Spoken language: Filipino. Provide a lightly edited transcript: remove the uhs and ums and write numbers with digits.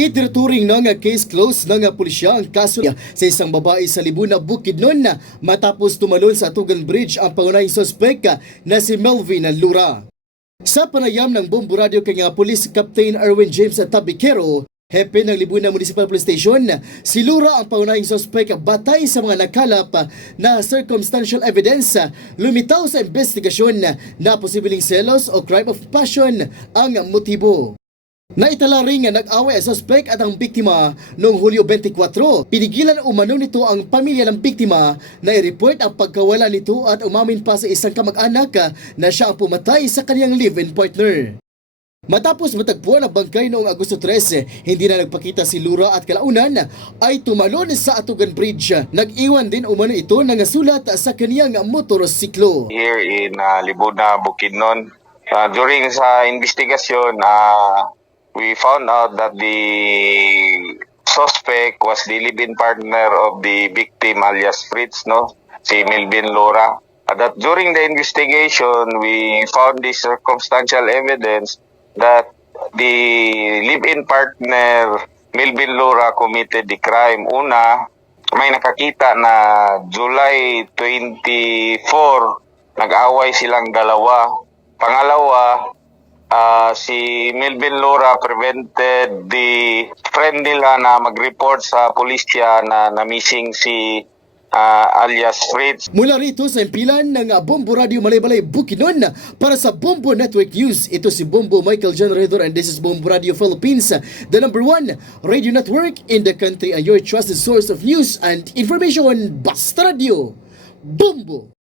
Itinuturing na nga case closed na nga pulisya ang kaso sa isang babae sa Libuna, Bukidnon matapos tumalon sa Tugan Bridge ang pangunahing suspect na si Melvin Lura. Sa panayam ng Bombo Radio kay nga Police Captain Erwin James Tabikero, hepe ng Libuna Municipal Police Station, si Lura ang pangunahing suspect batay sa mga nakalap na circumstantial evidence. Lumitaw sa investigasyon na posibleng selos o crime of passion ang motibo. Naitala rin nga nag-away ang suspect at ang biktima noong Hulyo 24. Pinigilan umano nito ang pamilya ng biktima na i-report ang pagkawala nito at umamin pa sa isang kamag-anak na siya ang pumatay sa kanyang live-in partner. Matapos matagpuan ang bangkay noong Agosto 13, hindi na nagpakita si Lura at kalaunan ay tumalon sa Atugan Bridge. Nag-iwan din umano ito ng sulat sa kaniyang motorsiklo. Here in Libuna, Bukidnon, during sa investigasyon, we found out that the suspect was the live-in partner of the victim alias Fritz, si Melvin Lura. That during the investigation, we found the circumstantial evidence that the live-in partner Melvin Lura committed the crime. Una, may nakakita na July 24, nag-away silang dalawa. Pangalawa, si Melvin Lura prevented the friend nila na mag-report sa pulisya na missing si alias Fritz. Mula rito sa impilan ng Bombo Radio Malay-Balay, Bukidnon, para sa Bombo Network News, ito si Bombo Michael John Redor and this is Bombo Radio Philippines, the #1 radio network in the country and your trusted source of news and information. Basta Radio, Bombo!